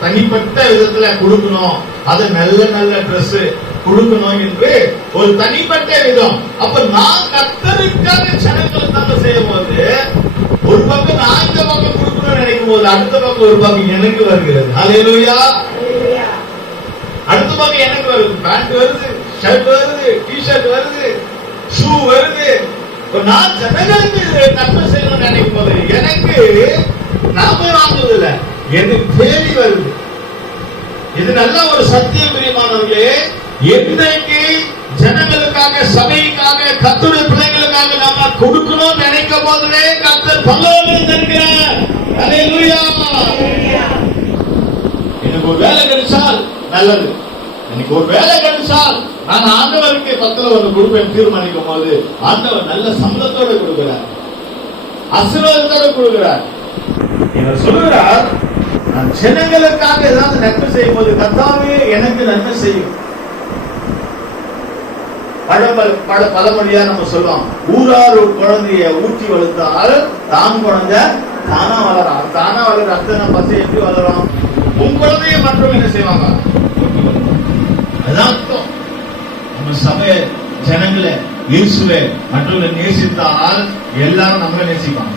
தனிப்பட்ட விதத்துல கொடுக்கணும். அது நல்ல நல்ல ட்ரெஸ் கொடுக்கணும் என்று ஒரு தனிப்பட்ட விதம். அப்ப நான் கர்த்தருக்காக ஜனங்களுக்காக செய்யும் போது ஒரு பக்கம் நான் இந்த பக்கம் கொடுக்கணும்னு நினைக்கும் போது அடுத்த பக்கம் ஒரு பக்கம் எனக்கு வருகிறது. ஹல்லேலூயா. அடுத்த பக்கம் எனக்கு வருது. பேண்ட் வருது, ஷர்ட் வருது, டி-ஷர்ட் வருது, ஷூ வருது. நான் ஜனங்களுக்கு நன்மை செய்யணும்னு நினைக்கும் போது எனக்கு நாம வாங்குவதில்லை, எனக்கு தேடி வருது. இது நல்ல ஒரு சத்திய பிரியமானவர்களே. என்றைக்கு ஜனங்களுக்காக, சபைக்காக, கர்த்தருடைய பிள்ளைகளுக்காக நாம கொடுக்கணும் நினைக்கும் போதுவே கர்த்தர் பரலோகத்தில் இருக்கிறார். ஹல்லேலூயா. எனக்கு ஒரு வேலை கிடைச்சால் நல்லது, எனக்கு ஒரு வேலை கிடைச்சால் நான் ஆண்டவருக்கு 10ல 1 கொடுப்பேன் தீர்மானிக்கும் போது ஆண்டவர் நல்ல சம்பளத்தோட கொடுக்கிறார், ஆசீர்வாதத்தோட கொடுக்கிறார். இவர் சொல்லுகிறார், நான் ஜனங்களுக்காக ஏதாவது நன்மை செய்யும் போது கர்த்தாவே எனக்கு நன்மை செய்யும். பழமொழியா நம்ம சொல்லுவோம், ஊரார் குழந்தைய ஊற்றி வளர்த்தால் தான் குழந்தை தானா வளரும். தானா வளர்ற அத்தனை பசங்க எப்படி வளரும்? உன் குழந்தைய மற்றவங்க என்ன செய்வாங்க? அதான் அர்த்தம். நம்ம சபை ஜனங்களை இயேசுவை மற்றவங்களை நேசித்தால் எல்லாரும் நம்மளை நேசிப்பாங்க.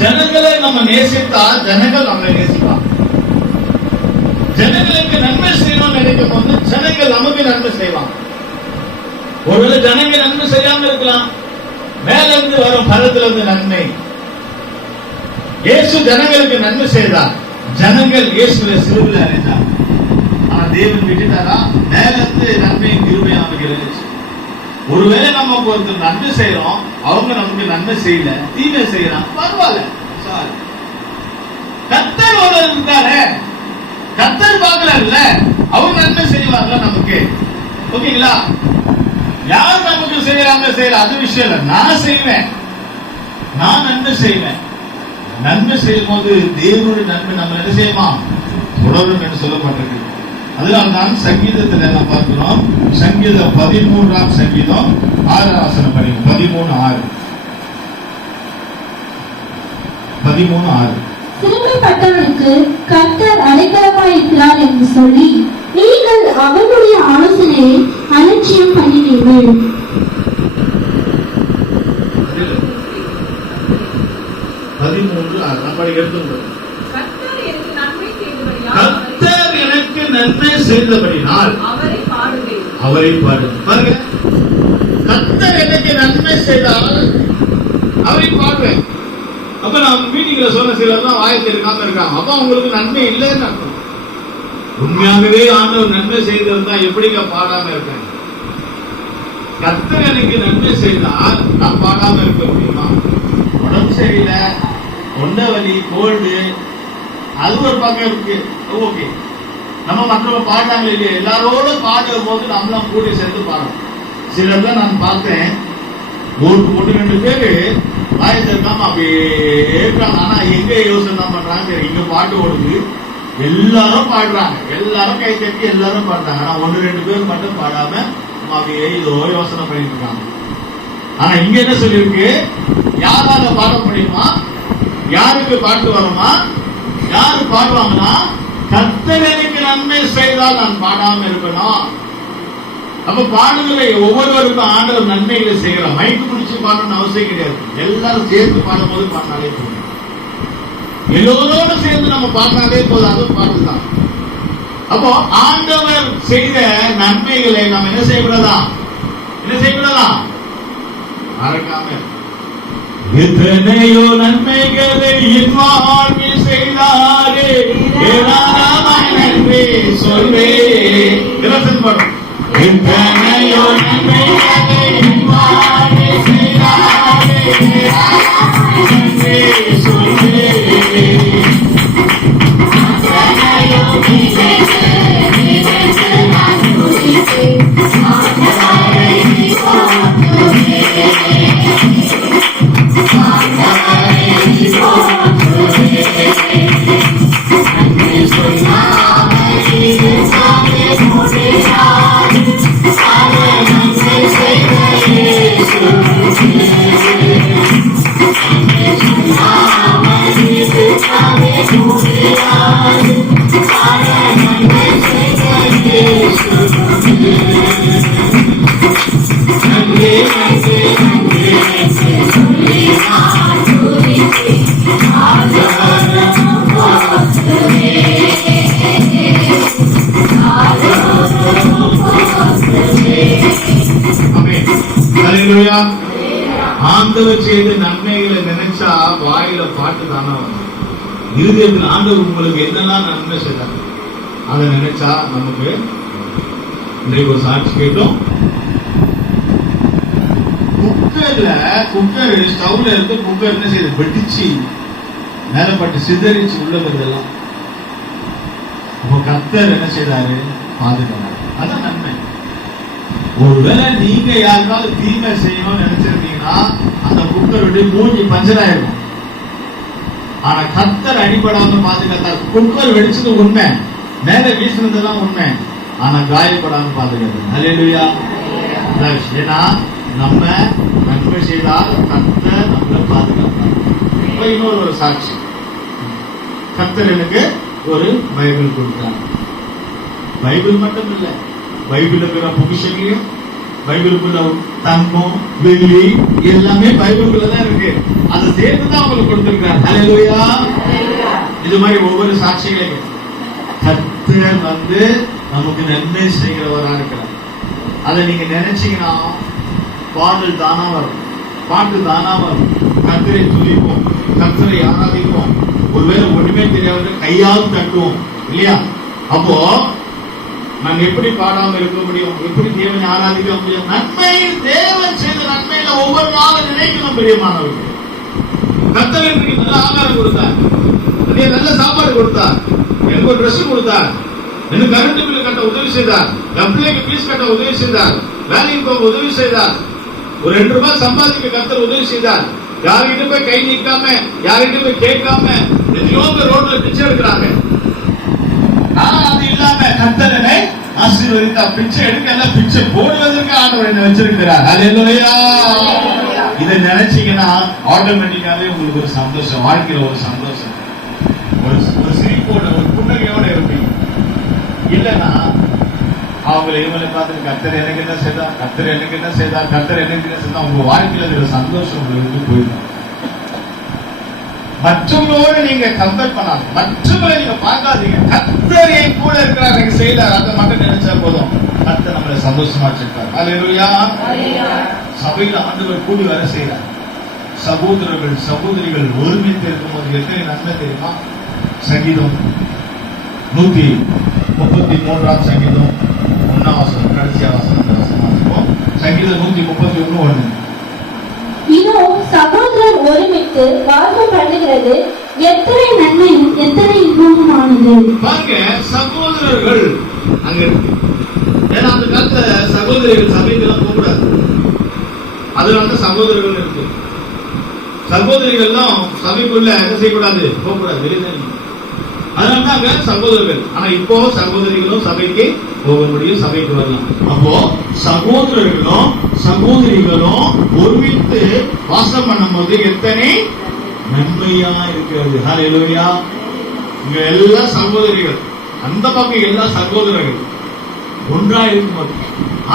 ஜனங்களை நம்ம நேசித்தால் ஜனங்கள் நம்மளை நேசிப்பாங்க. ஜனங்களுக்கு நன்மை செய்யணும்னு நினைக்கும் போது ஜனங்கள் நமக்கு நன்மை செய்வாங்க. ஒருவேளை ஜனங்கள் நன்மை செய்யாம இருக்கலாம், மேல இருந்து வரும் பரத்துல இருந்து நன்மை. இயேசு ஜனங்களுக்கு நன்மை செய்தார். ஜனங்கள் இயேசுவை சிலுவையில் அறைந்தார். ஆனா தேவன் விட்டுட்டாரா? மேல இருந்து நன்மையும் கிருபையும் நமக்கு இருந்துச்சு. ஒருவேளை நம்ம ஒருத்தர் நன்மை செய்யறோம், அவங்க நமக்கு நன்மை செய்யல, தீமை செய்யறாங்க, பரவாயில்ல. கர்த்தர் ஒருவர் இருக்காரு, கர்த்தர் பார்க்கல, அவங்க நன்மை செய்வார்ல நமக்கு. ஓகேங்களா? யார் நமக்கு செய்யறாங்க செய்யல அது விஷயம் இல்ல. நான் செய்வேன், நான் நன்மை செய்வேன். நன்மை செய்யும் போது தேவனுடைய நன்மை நம்ம என்ன செய்யுமா தொடரும் என்று சொல்லப்பட்டிருக்கு. அதனால தான் சங்கீதத்தில் என்ன பார்க்கிறோம்? சங்கீதம் 13ஆம் சங்கீதம் 6ஆம் வசனம் படிங்க. 13:6. 13:6. சிறுமைப்பட்டவனுக்கு கர்த்தர் அடைக்கலமாயிருக்கிறார் என்று சொல்லி நீங்கள் அவர்களுடைய ஆலோசனையை அலட்சியம் பண்ணினீர்கள். 13:6 நம்ம எடுத்துக்கணும். கர்த்தர் எனக்கு நன்மை செய்தபடினால் அவரை பாடு. பாருங்க, கர்த்தர் எனக்கு நன்மை செய்தால் அவரை பாடுவேன். அப்ப நான் மீட்டிங்ல சொன்ன சிலர்லாம் வாயத்தில் இருக்காம இருக்காங்க. அப்ப உங்களுக்கு நன்மை இல்லைன்னு அர்த்தம். உண்மையாகவே ஆண்டவர் நன்மை செய்திருந்தா எப்படிங்க பாடாம இருப்பேன்? கர்த்தர் எனக்கு நன்மை செய்தால் நான் பாடாம இருக்க முடியுமா? உடம்பு சரியில்லை, தொண்டை வலி, கோல்டு, அது ஒரு பக்கம் இருக்கு. ஓகே, நம்ம மற்றவங்க பாட்டாங்க இல்லையா, எல்லாரோட பாடும் போது நம்மளாம் கூடி சேர்ந்து பாடணும். சிலர்லாம் நான் பார்த்தேன், ஒரு 2 பேரு வாயத்தில் இருக்காம அப்படியே இருக்காங்க. ஆனா எங்க யோசனை தான் பண்றாங்க? இங்க பாட்டு ஓடுது, எல்லாரும் பாடுறாங்க, எல்லாரும் கை தட்டி எல்லாரும் பாடுறாங்க. ஆனா 1-2 பேர் மட்டும் பாடாம அப்படியே இதோ யோசனை பண்ணிட்டு இருக்காங்க. ஆனா இங்க என்ன சொல்லிருக்கு? யாரால பாட முடியுமா? யாருக்கு பாட்டு வருமா? யாரு பாடுவாங்கன்னா, கர்த்தர் எனக்கு நன்மை செய்தால் நான் பாடாம இருக்கணும். அப்ப பாடுகளை ஒவ்வொருவருக்கும் ஆண்டவர் நன்மைகளை செய்யறோம். மைக்கு பிடிச்சு பாடணும்னு அவசியம் கிடையாது. எல்லாரும் சேர்ந்து பாடும் போது பாடினாலே போதும். எல்லோரோட சேர்ந்து நம்ம பாடினாலே போதும், அதுவும் பாட்டுதான். அப்போ ஆண்டவர் செய்த நன்மைகளை நம்ம என்ன செய்யக்கூடாதா? என்ன செய்யக்கூடாதா? மறக்காம எத்தனையோ நன்மைகளை என் வாழ்வில் செய்தாரே, ஏராளமாய் நன்றி சொல்வேன். எத்தனையோ நன்மைகளை என் வாழ்வில் செய்தாரே, ஏராளமாய் நன்றி சொல்வேன். ஆண்டவர் செய்த நன்மைகளை நினைச்சா வாயில பாட்டு தானே வரும். இருதயத்தில் ஆண்டவர் உங்களுக்கு என்னெல்லாம் நன்மை செய்தாங்க அதை நினைச்சா நமக்கு இன்றைக்கு ஒரு சாட்சி கேட்டோம். குக்கர் ஸ்டவ்ல இருந்து குக்கர் என்ன செய்யுது? வெடிச்சு மேலப்பட்டு சிதறிச்சு உள்ளதெல்லாம். அப்ப கர்த்தர் என்ன செய்தாரு? பாதுகாத்தார். அதான் நன்மை. ஒருவேளை நீங்க யாருக்காவது தீமை செய்யணும்னு நினைச்சிருந்தீங்கன்னா அந்த குக்கருடைய மூஞ்சி பஞ்சராயிருக்கும். ஆனா கர்த்தர் அடிபடாம பாதுகாத்தார். குக்கர் வெடிச்சது உண்மை, மேல வீசினதுதான் உண்மை, ஆனா காயப்படாம பாதுகாத்தார். அல்லேலூயா. ஏன்னா நம்ம நன்மை செய்தால் கர்த்தர் நம்மளை பாதுகாப்பார். இப்ப இன்னொரு ஒரு சாட்சி, கர்த்தர் எனக்கு ஒரு பைபிள் கொடுத்தார். பைபிள் மட்டும் இல்ல, பைபிள் இருக்கிற பொக்கிஷங்களையும், பைபிளுக்குள்ள தங்கம் வெள்ளி எல்லாமே பைபிளுக்குள்ளதான் இருக்கு. அதை சேர்த்துதான் அவங்களுக்கு கொடுத்திருக்காரு. ஹல்லேலூயா. இது மாதிரி ஒவ்வொரு சாட்சிகளையும் கர்த்தர் நமக்கு நன்மை செய்கிறவரா இருக்கிறார். அதை நீங்க நினைச்சீங்கன்னா பாடல் தானா வரும், பாட்டு தானா வரும். கர்த்தரை துதிப்போம், கர்த்தரை ஆராதிப்போம். ஒருவேளை ஒண்ணுமே தெரியாத கையால் தட்டுவோம் இல்லையா? அப்போ நாம் எப்படி பாடாம இருக்க முடியும்? எப்படி தேவனை ஆராதிக்க முடியும்? நன்மை, தேவன் செய்த நன்மையில ஒவ்வொரு நாளும் நினைக்கணும். பிரியமானவர்கள், கர்த்தர் எனக்கு நல்ல ஆகாரம் கொடுத்தார், நல்ல சாப்பாடு கொடுத்தார், எனக்கு ஒரு ட்ரெஸ் கொடுத்தார், எனக்கு கரண்ட் பில்லு கட்ட உதவி செய்தார், என் பிள்ளைக்கு ஃபீஸ் கட்ட உதவி செய்தார், வேலைக்கு போக உதவி செய்தார், ஒரு 2 ரூபாய் சம்பாதிக்க கர்த்தர் உதவி செய்தார். யார்கிட்ட போய் கை நீக்காம, யார்கிட்ட போய் கேட்காம எத்தனையோ பேர் ரோட்ல பிச்சை எடுக்கிறாங்க. அது இல்லாம கர்த்தரனை ஆசீர்வதித்தா. பிச்சை எடுக்க பிச்சை போடுவதற்கு ஆண்டவர் என்ன வச்சிருக்கிறார். ஹல்லேலூயா. இதை நினைச்சீங்கன்னா ஆட்டோமேட்டிக்காவே உங்களுக்கு ஒரு சந்தோஷம், வாழ்க்கையில ஒரு சந்தோஷம், ஒரு சிரிப்போட, ஒரு புன்னகையோட இருப்பீங்க. இல்லைன்னா அவங்களை இவங்களை பார்த்து கர்த்தர் எனக்கு என்ன செய்தார், கர்த்தர் எனக்கு என்ன செய்தார், கர்த்தர் எனக்கு என்ன செய்தார், உங்க வாழ்க்கையில இருக்கிற சந்தோஷம் உங்களுக்கு போயிடும். மற்றவங்களோட நீங்க கம்பேர் பண்ணாங்க, மற்றவங்களை நீங்க பார்க்காதீங்க. கர்த்தர் என் கூட இருக்கிறார், எனக்கு செய்தார், அதை மட்டும் நினைச்சா போதும். கர்த்தர் நம்மளை சந்தோஷமா வச்சிருக்கார். ஹல்லேலூயா. சபையில ஆண்டவர் கூடி வர செய்யறார். சகோதரர்கள் சகோதரிகள் ஒருமித்து இருக்கும்போது எத்தனை நன்மை தெரியுமா? சங்கீதம் 133 சங்கீதம் 1 வசனம், கடைசியா வசனம். சங்கீதம் 131:1. இதோ சகோதரர் ஒருமித்து வாசம் பண்ணுகிறது எத்தனை நன்மையும் எத்தனை இன்பமுமானது. பாருங்க, சகோதரர்கள் அங்க இருக்கு. ஏன்னா அந்த காலத்துல சகோதரிகள் சபைக்கெல்லாம் போகக்கூடாது, அதனால சகோதரர்கள் இருக்கு. சகோதரிகள்லாம் சபைக்குள்ள என்ன செய்யக்கூடாது, போகக்கூடாது, வெளியே. அதனால அங்க சகோதரர்கள். ஆனா இப்போ சகோதரிகளும் சபைக்கு போக முடியும், சபைக்கு வரலாம். அப்போ சகோதரர்களும் சகோதரிகளும் ஒருமித்து வாசம் பண்ணும்போது எத்தனை நன்மையா இருக்கிறது. ஹல்லேலூயா. இங்க எல்லா சகோதரிகள், அந்த பக்கம் எல்லா சகோதரர்கள் ஒன்றாய் இருக்கும்போது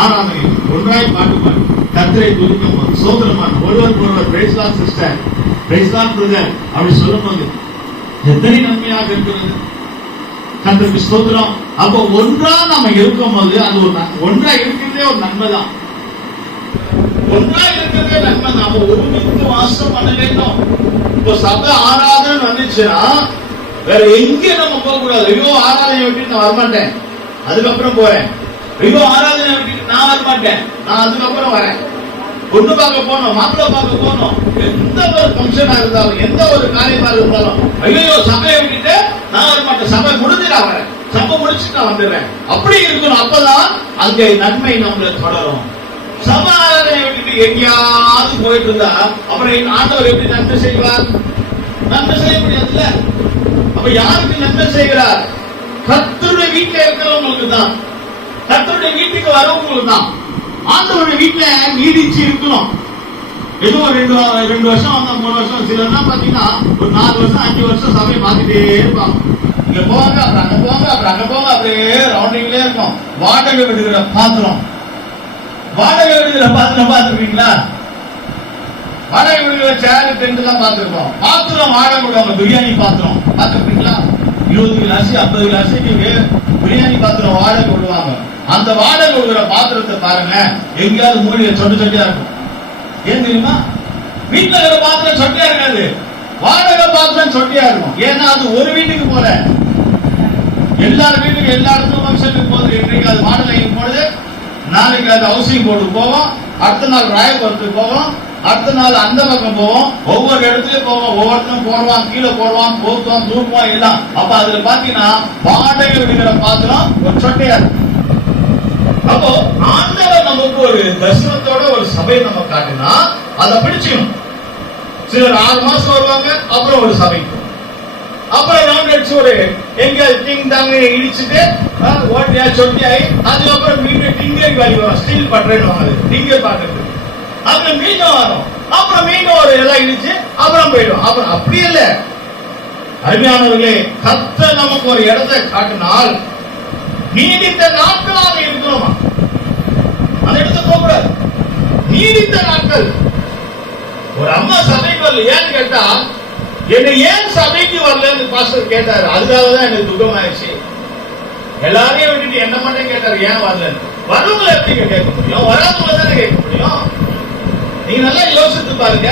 ஆராதனை, ஒன்றாய் பாட்டு பாடு, கர்த்தரை துதிக்கும் போது, சோதரமான ஒருவர் praise Lord sister, praise Lord brother அப்படி சொல்லும்போது எத்தனை நன்மையாக இருக்கிறது. கர்த்தருக்கு ஸ்தோத்திரம். அப்போ ஒன்றா நாம இருக்கும் போது அது ஒரு ஒன்றா இருக்கிறதே ஒரு நன்மை தான். ஒன்றா இருக்கிறதே நன்மை. நாம ஒருமித்து வாசம் பண்ண வேண்டும். இப்போ சபை ஆராதனை வந்துச்சுன்னா வேற எங்க நம்ம போக கூடாது. ஐயோ ஆராதனை விட்டு நான் வரமாட்டேன், அதுக்கப்புறம் போறேன். ஐயோ ஆராதனை விட்டு நான் வரமாட்டேன், நான் அதுக்கப்புறம் வரேன். பொண்ணு பார்க்க போனோம், மாப்பிள்ளை பார்க்க போனோம், எந்த ஒரு பங்கனா இருந்தாலும், எந்த ஒரு காரியமா இருந்தாலும், ஐயோ சபையை விட்டுட்டு நான் வரமாட்டேன், சபை முடிஞ்சு நான் வரேன், சபை முடிச்சுட்டு நான் வந்துடுறேன். அப்படி இருக்கணும். அப்பதான் அங்கே நன்மை நம்மளை தொடரும். சபை ஆராதனை விட்டுட்டு எங்கேயாவது போயிட்டு இருந்தா அப்புறம் ஆண்டவர் எப்படி நன்மை செய்வார்? நன்மை செய்ய முடியாதுல்ல. அப்ப யாருக்கு நன்மை செய்கிறார்? கர்த்தருடைய வீட்டில் இருக்கிறவங்களுக்கு தான், கர்த்தருடைய வீட்டுக்கு வரவங்களுக்கு தான். ஆண்டவருடைய வீட்டுல நீடிச்சு இருக்கணும். ஏதோ 2 வருஷம் வந்தா 3 வருஷம், சிலர்னா பாத்தீங்கன்னா ஒரு 4 வருஷம் 5 வருஷம் சபையை மாத்திட்டே இருப்பாங்க. இங்க போவாங்க, அப்புறம் அங்க போவாங்க, அப்புறம் அங்க போவாங்க, அப்படியே ரவுண்டிங்லயே இருக்கும். வாடகை விடுகிற பாத்திரம், வாடகை விடுகிற பாத்திரம் பார்த்துருக்கீங்களா? வாடகை விடுகிற சேர் டென்ட் எல்லாம் பார்த்துருக்கோம். பாத்திரம் வாடகை விடுவாங்க, பிரியாணி பாத்திரம் பார்த்துருக்கீங்களா? 20 கிளாஸ் 50 கிளாஸுக்கு பிரியாணி பாத்திரம் வாடகை விடுவாங்க. அந்த வாடகை விடுகிற பாத்திரத்தை பாருங்க, எங்கேயாவது மூடிய சொட்டு சொட்டியா இருக்கும். ஏன் தெரியுமா? வீட்டுல இருக்கிற பாத்திரம் சொட்டியா இருக்காது, வாடகை பாத்திரம் சொட்டியா இருக்கும். ஏன்னா அது ஒரு வீட்டுக்கு போல, எல்லார் வீட்டுக்கு எல்லா இடத்துக்கும் ஃபங்க்ஷனுக்கு போகுது. இன்றைக்கு அது வாடகைக்கு போடுது, நாளைக்கு அது ஹவுசிங் போர்டு போவோம், அடுத்த நாள் ராயபுரத்துக்கு போவோம், அடுத்த நாள் அந்த பக்கம் போவோம், ஒவ்வொரு இடத்துலயும் போவோம், ஒவ்வொருத்தரும் போடுவான், கீழே போடுவான், போத்துவான், தூக்குவான் எல்லாம். அப்ப அதுல பாத்தீங்கன்னா வாடகை விடுகிற பாத்திரம் ஒரு சொட்டையா இருக்கும். அப்போ ஆண்டவர் நமக்கு ஒரு தரிசனத்தோட ஒரு சபையை நம்ம காட்டினா அதை பிடிச்சிடும். சிலர் 6 மாசம் வருவாங்க, அப்புறம் ஒரு சபைக்கு. அப்புறம் ரவுண்ட் அடிச்சு ஒரு எங்க டிங் தாங்க இடிச்சுட்டு ஓட்டியா சொட்டி ஆகி அதுக்கப்புறம் மீண்டும் டிங்கர் வேலி வரும். ஸ்டீல் பட்டறைன்னு டிங்கர் பாக்குறது. அப்புறம் மீண்டும் வரும். அப்புறம் மீண்டும் ஒரு எல்லாம் இடிச்சு அப்புறம் போயிடும். அப்புறம் அப்படி இல்லை அருமையானவர்களே, கர்த்தர் நமக்கு ஒரு இடத்தை காட்டினால் நீடித்த நாட்களாக இருக்கிறோமா அந்த இடத்தை போகக்கூடாது. நீடித்த நாட்கள். ஒரு அம்மா சபைக்கு வரல, ஏன்னு கேட்டா என்னை ஏன் சபைக்கு வரலன்னு பாஸ்டர் கேட்டாரு. அதுக்காக தான் எனக்கு துக்கமாயிடுச்சு. எல்லாரையும் விட்டுட்டு என்ன மட்டும் கேட்டாரு, ஏன் வரல. வரவங்களை எப்படி கேட்க முடியும்? வராதவங்களை தானே கேட்க முடியும். நீங்க நல்லா யோசித்து பாருங்க.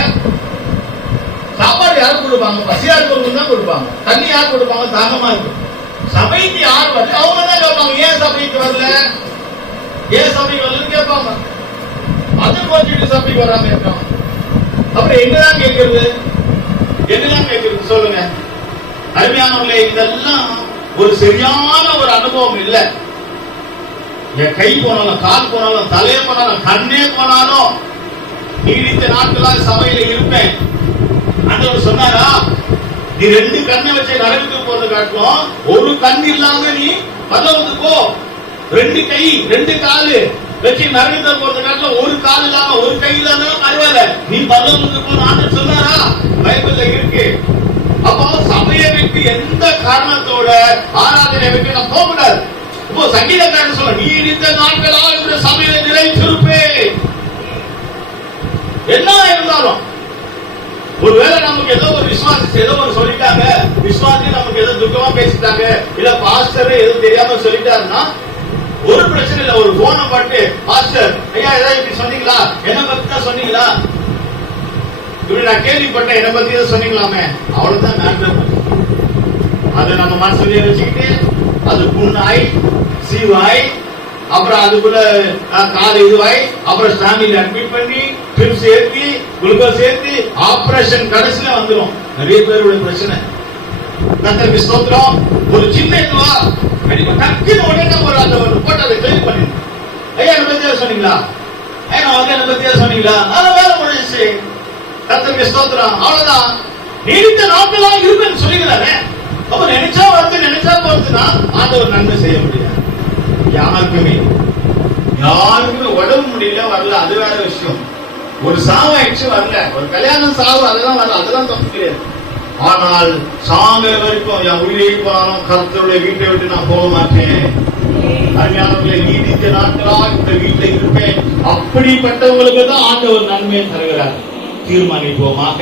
சாப்பாடு யாரு கொடுப்பாங்க? பசியா இருக்கிறவங்க தான் கொடுப்பாங்க. தண்ணி யார் கொடுப்பாங்க? தாகமா இருக்கு. சபைக்கு யார் வரல அவங்க தான் கேட்பாங்க, ஏன் சபைக்கு வரல, ஏன் சபைக்கு வரலன்னு கேட்பாங்க. அது கொஞ்சம் சபைக்கு வராம இருக்காங்க. அப்புறம் எங்கதான் கேட்கறது, என்னதான் கேட்கறது சொல்லுங்க. அருமையானவர்களே, இதெல்லாம் ஒரு சரியான ஒரு அனுபவம் இல்லை. என் கை போனாலும், கால் போனாலும், தலையே போனாலும், கண்ணே போனாலும் நீடித்த நாட்களாக சபையில இருப்பேன். ஆண்டவர் சொன்னாரா, நீ 2 கண்ணை வச்சு நரகத்துக்கு போறது காட்டும், ஒரு கண் இல்லாம நீ பரலோகத்துக்கு போ. 2 கை 2 காலு வச்சு நரகத்துக்கு போறது காட்டும், ஒரு கால் இல்லாம ஒரு கை இல்லாம பரவாயில்ல, நீ பரலோகத்துக்கு போ. ஆண்டவர் சொன்னாரா? பைபிள்ல இருக்கு. அப்போ சபையை விட்டு எந்த காரணத்தோட ஆராதனை விட்டு நான் போக கூடாது. இப்போ சங்கீதக்காரன் சொல்ல, நீடித்த நாட்களாக இந்த சபையில நிலைத்திருப்பேன். என்ன இருந்தாலும் ஒருவேளை நமக்கு ஏதோ ஒரு விசுவாசி ஏதோ ஒரு சொல்லிட்டாங்க, விசுவாசி நமக்கு ஏதோ துக்கமா பேசிட்டாங்க, இல்ல பாஸ்டர் ஏதோ தெரியாம சொல்லிட்டாருன்னா ஒரு பிரச்சனை இல்ல. ஒரு போனை பாட்டு, பாஸ்டர் ஐயா ஏதாவது இப்படி சொன்னீங்களா, என்ன பத்தி தான் சொன்னீங்களா, இப்படி நான் கேள்விப்பட்டேன், என்ன பத்தி தான் சொன்னீங்களாமே, அவ்வளவுதான் மேட்டர். அதை நம்ம மனசுலயே வச்சுக்கிட்டு அது புண்ணாய் சீவாய் அப்புறம் அதுக்குள்ள கால் இதுவாய் அப்புறம் ஸ்டாமில் அட்மிட் பண்ணி ட்ரிப்ஸ் ஏற்றி குளுக்கோஸ் ஏற்றி ஆபரேஷன் கடைசியில வந்துடும். நிறைய பேருடைய பிரச்சனை. கர்த்தருக்கு ஸ்தோத்திரம். ஒரு சின்ன இதுவா டக்குன்னு உடனே ஒரு அந்த ஒரு போட்டு அதை கிளீன் பண்ணிடும். ஐயா என்ன பத்தியா சொன்னீங்களா, ஐயா நான் என்ன பத்தியா சொன்னீங்களா, அதை வேலை முடிஞ்சிச்சு. கர்த்தருக்கு ஸ்தோத்திரம். அவ்வளவுதான். நீடித்த நாட்களா இருக்குன்னு சொல்லிக்கிறாரு. அப்ப நினைச்சா வருது நினைச்சா போறதுன்னா ஆண்டவர் நன்மை செய்ய முடியாது. யாருக்குமே உடம்பு முடியல வரல, அது வேற விஷயம். ஒரு சாவு ஆயிடுச்சு வரல, ஒரு கல்யாணம் சாவு அதெல்லாம் வரல, அதெல்லாம் தப்பு கிடையாது. ஆனால் சாகிற வரைக்கும் என் உயிரை போனாலும் கர்த்தருடைய வீட்டை விட்டு நான் போக மாட்டேன். அருமையானவர்களே, நீடித்த நாட்களாக இந்த வீட்டில் இருப்பேன். அப்படிப்பட்டவங்களுக்கு தான் ஆண்டவர் நன்மையை தருகிறார். தீர்மானிப்போமாக,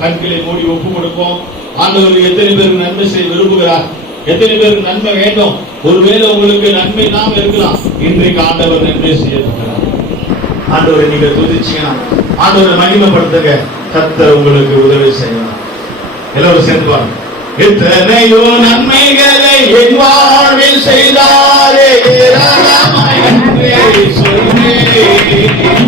கண்களை மூடி ஒப்பு கொடுப்போம். ஆண்டவர் எத்தனை பேருக்கு நன்மை செய்ய விரும்புகிறார், எத்தனை பேருக்கு நன்மை வேண்டும். ஒருவேளை உங்களுக்கு நன்மை இல்லாம இருக்கலாம், இன்றைக்கு ஆண்டவர் நன்மை செய்ய போகிறார். ஆண்டவரை நீங்க துதிச்சீங்கன்னா ஆண்டவரை மகிமைப்படுத்துங்க, கர்த்தர் உங்களுக்கு உதவி செய்யலாம். எல்லாரும் சேர்ந்து வாங்க. எத்தனையோ நன்மைகளை என் வாழ்வில் செய்தாரே, ஏராளமாய் நன்றி சொல்வேன்.